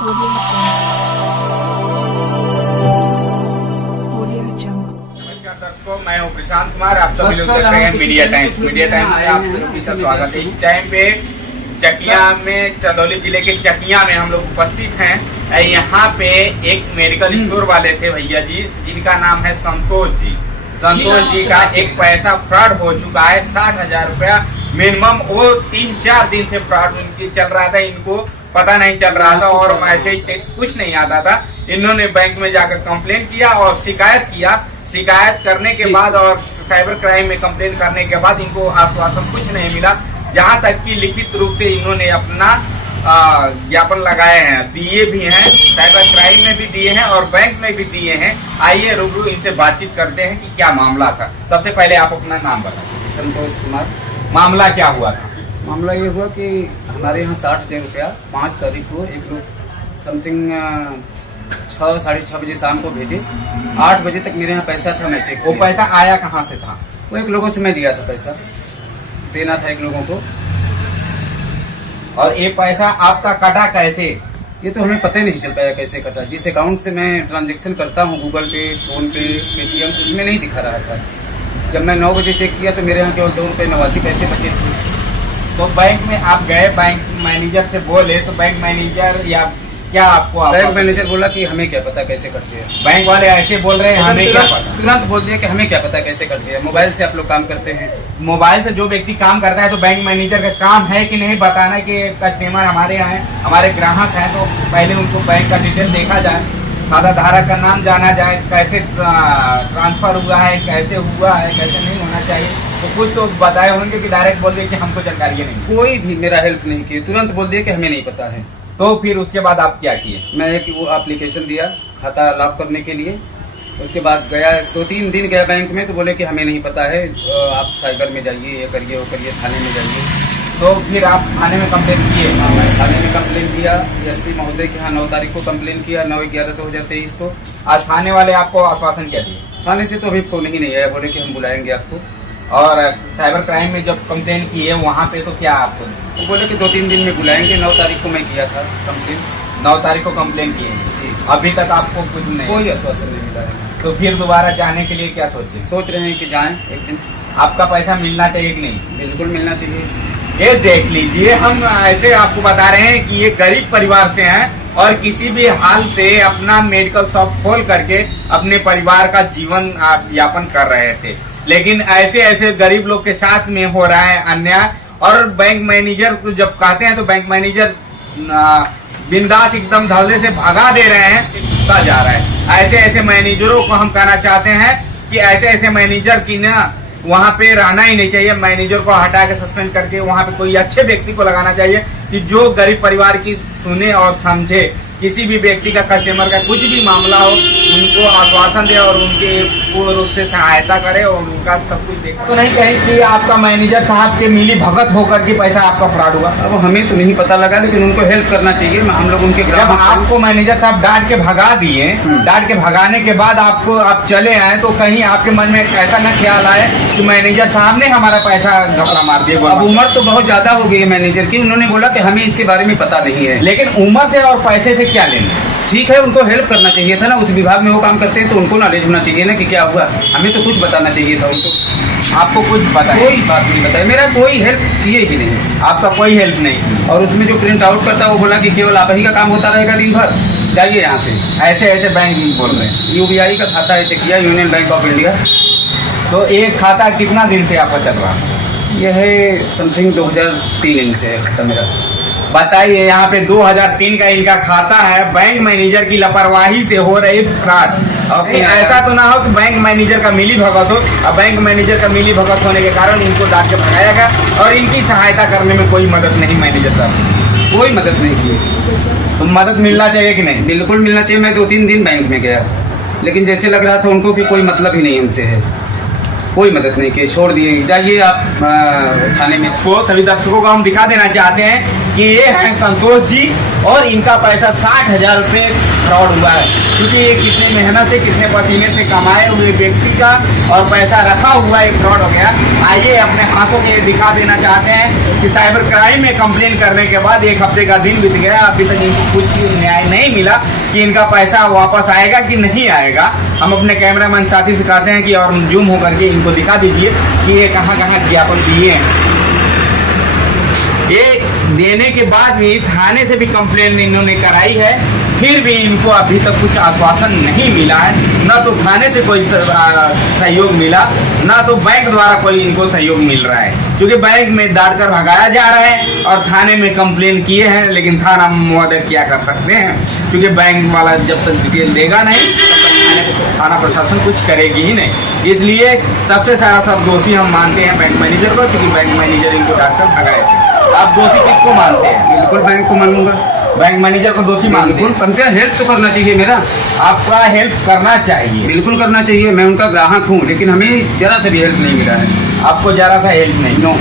नमस्कार दर्शकों, मैं हूँ प्रशांत कुमार। आप सभी लोग देख रहे हैं मीडिया टाइम्स। मीडिया टाइम्स में आप सभी का स्वागत है। इस टाइम पे चकिया में, चंदौली जिले के चकिया में हम लोग उपस्थित हैं। यहाँ पे एक मेडिकल स्टोर वाले थे भैया जी, जिनका नाम है संतोष जी। संतोष जी का एक पैसा फ्रॉड हो चुका है, 60,000 रुपया मिनिमम। वो 3-4 दिन से फ्रॉड उनकी चल रहा था, इनको पता नहीं चल रहा था और मैसेज टेक्स्ट कुछ नहीं आता था। इन्होंने बैंक में जाकर कंप्लेंट किया और शिकायत किया। शिकायत करने के बाद और साइबर क्राइम में कंप्लेंट करने के बाद इनको आश्वासन कुछ नहीं मिला, जहां तक कि लिखित रूप से इन्होंने अपना ज्ञापन लगाए हैं, दिए भी हैं, साइबर क्राइम में भी दिए हैं और बैंक में भी दिए हैं। आइए रूबरू इनसे बातचीत करते हैं कि क्या मामला था। सबसे पहले आप अपना नाम बताएं। संतोष कुमार। मामला क्या हुआ था? मामला ये हुआ कि हमारे यहाँ 60,000 रुपया 5 तारीख को एक लोग समथिंग 6-6:30 बजे शाम को भेजे। 8 बजे तक मेरे यहाँ पैसा था, मैं चेक। वो पैसा आया कहाँ से था? वो एक लोगों से मैं दिया था, पैसा देना था एक लोगों को। और ये पैसा आपका कटा कैसे? ये तो हमें पता ही नहीं चल पाया कैसे कटा। जिस अकाउंट से मैं ट्रांजैक्शन करता हूँ, गूगल पे, फोन पे, पेटीएम, उसमें नहीं दिखा रहा था। जब मैं 9 बजे चेक किया तो मेरे यहाँ केवल 2 रुपये 89 पैसे बचे थे। तो बैंक में आप गए, बैंक मैनेजर से बोले तो बैंक मैनेजर या क्या आपको बैंक मैनेजर बोला कि हमें क्या पता कैसे करते हैं। बैंक वाले ऐसे बोल रहे हैं, हमें क्या पता। तुरंत बोल दिया कि हमें क्या पता कैसे करते हैं, मोबाइल से आप लोग काम करते हैं। मोबाइल से जो व्यक्ति काम करता है तो बैंक मैनेजर का काम है कि नहीं बताना कि कस्टमर हमारे यहाँ है, हमारे ग्राहक हैं, तो पहले उनको बैंक का डिटेल देखा जाए, खाता धारक का नाम जाना जाए, कैसे ट्रांसफर हुआ है, कैसे हुआ है, कैसे नहीं होना चाहिए। तो कुछ तो बताए होंगे कि डायरेक्ट बोल दिए कि हमको जानकारी नहीं। कोई भी मेरा हेल्प नहीं किए, तुरंत बोल दिया कि हमें नहीं पता है। तो फिर उसके बाद आप क्या किए? मैं एक वो एप्लीकेशन दिया खाता लॉक करने के लिए। उसके बाद गया 2-3 दिन गया बैंक में, तो बोले कि हमें नहीं पता है, आप साइबर में जाइए, ये करिए वो करिए, थाने में जाइए। तो फिर आप थाने में कंप्लेन किए? हाँ, मैं थाने में कंप्लेन किया। एसपी महोदय के यहाँ 9 तारीख को कंप्लेन किया, 9/11/2023 को। आज थाने वाले आपको आश्वासन क्या दिए? थाने से तो अभी फोन ही नहीं आया, बोले कि हम बुलाएंगे आपको। और साइबर क्राइम में जब कंप्लेन की है वहाँ पे तो क्या आपको? वो बोले कि 2-3 दिन में बुलाएंगे। 9 तारीख को मैं किया था कंप्लेन। 9 तारीख को कंप्लेन किए जी। अभी तक आपको कुछ नहीं? कोई आश्वासन नहीं मिला है। तो फिर दोबारा जाने के लिए क्या सोचे? सोच रहे हैं कि जाएं एक दिन। आपका पैसा मिलना चाहिए कि नहीं? बिल्कुल मिलना चाहिए। ये देख लीजिए, हम ऐसे आपको बता रहे हैं कि ये गरीब परिवार से हैं और किसी भी हाल से अपना मेडिकल शॉप खोल करके अपने परिवार का जीवन यापन कर रहे थे, लेकिन ऐसे ऐसे गरीब लोग के साथ में हो रहा है अन्याय। और बैंक मैनेजर को जब कहते हैं तो बैंक मैनेजर बिंदास एकदम धड़ल्ले से भगा दे रहे हैं, जा रहा है। ऐसे ऐसे मैनेजरों को हम कहना चाहते हैं कि ऐसे ऐसे मैनेजर की ना वहाँ पे रहना ही नहीं चाहिए। मैनेजर को हटा के सस्पेंड करके वहाँ पे कोई अच्छे व्यक्ति को लगाना चाहिए कि जो गरीब परिवार की सुने और समझे। किसी भी व्यक्ति का, कस्टमर का कुछ भी मामला हो, उनको आश्वासन दे और उनके पूर्ण रूप से सहायता करे और उनका सब कुछ देखे। तो नहीं कहीं कि आपका मैनेजर साहब के मिली भगत होकर के पैसा आपका फ्रॉड हुआ? अब हमें तो नहीं पता लगा, लेकिन उनको हेल्प करना चाहिए। हम लोग उनके जब आपको मैनेजर साहब डांट के भगा दिए, डांट के भगाने के बाद आपको आप चले आए, तो कहीं आपके मन में ऐसा न ख्याल आए कि मैनेजर साहब ने हमारा पैसा घपला मार दिया? अब उम्र तो बहुत ज्यादा हो गई है मैनेजर की, उन्होंने बोला कि हमें इसके बारे में पता नहीं है। लेकिन उम्र से और पैसे से क्या लेना? ठीक है, उनको हेल्प करना चाहिए था ना। उस विभाग में वो काम करते हैं तो उनको नॉलेज होना चाहिए ना कि क्या हुआ। हमें तो कुछ बताना चाहिए था उनको। आपको कुछ पता? कोई बात नहीं बताया, मेरा कोई हेल्प किए ही नहीं। आपका कोई हेल्प नहीं? और उसमें जो प्रिंट आउट करता वो बोला कि केवल आप ही का काम होता रहेगा दिन भर, जाइए यहाँ से। ऐसे ऐसे बैंक बोल रहे हैं। UBI का खाता है चेकिया, यूनियन बैंक ऑफ इंडिया। तो एक खाता कितना दिन से आपका चल रहा है? यह है समथिंग 2003 से है खाता मेरा। बताइए, यहाँ पे 2003 का इनका खाता है। बैंक मैनेजर की लापरवाही से हो रही फ्रॉड। और ऐसा तो ना हो कि बैंक मैनेजर का मिली भगत हो, और बैंक मैनेजर का मिली भगत होने के कारण इनको डांट के भगाया गया और इनकी सहायता करने में कोई मदद नहीं मैनेजर साहब, कोई मदद नहीं की। तो मदद मिलना चाहिए कि नहीं? बिल्कुल मिलना चाहिए। मैं 2-3 दिन बैंक में गया, लेकिन जैसे लग रहा था उनको कि कोई मतलब ही नहीं हमसे है। कोई मदद नहीं की, छोड़ दिए। जाइए आप थाने में। को सभी दर्शकों को हम दिखा देना चाहते हैं कि ये हैं संतोष जी और इनका पैसा 60,000 रुपये फ्रॉड हुआ है, क्योंकि ये कितने मेहनत से कितने पसीने से कमाए हुए व्यक्ति का और पैसा रखा हुआ एक फ्रॉड हो गया। आइए अपने हाथों से दिखा देना चाहते हैं कि साइबर क्राइम में कंप्लेन करने के बाद 1 हफ्ते का दिन बीत गया, अभी तक इनको कुछ न्याय नहीं मिला कि इनका पैसा वापस आएगा कि नहीं आएगा। हम अपने कैमरामैन साथी से कहते हैं कि और जूम होकर के इनको दिखा दीजिए कि ये कहाँ कहाँ ज्ञापन दिए हैं। ये देने के बाद भी थाने से भी कंप्लेन इन्होंने कराई है, फिर भी इनको अभी तक कुछ आश्वासन नहीं मिला है। ना तो थाने से कोई सहयोग मिला, ना तो बैंक द्वारा कोई इनको सहयोग मिल रहा है, क्योंकि बैंक में डांट कर भगाया जा रहा है और थाने में कंप्लेन किए हैं, लेकिन थाना महोदय क्या कर सकते हैं, क्योंकि बैंक वाला जब तक डिटेल देगा नहीं तब तक थाना प्रशासन कुछ करेगी ही नहीं। इसलिए सबसे सारा सब दोषी हम मानते हैं बैंक मैनेजर को, क्योंकि बैंक मैनेजर इनको डांट कर भगाए थे। आप दोषी किसको मानते हैं? बिल्कुल बैंक को मानूंगा, बैंक मैनेजर को दोषी मानते हैं। कम से हेल्प तो करना चाहिए मेरा। आपका हेल्प करना चाहिए, बिल्कुल करना चाहिए। मैं उनका ग्राहक हूँ, लेकिन हमें जरा से भी हेल्प नहीं मिला है। आपको जरा सा हेल्प नहीं। नो।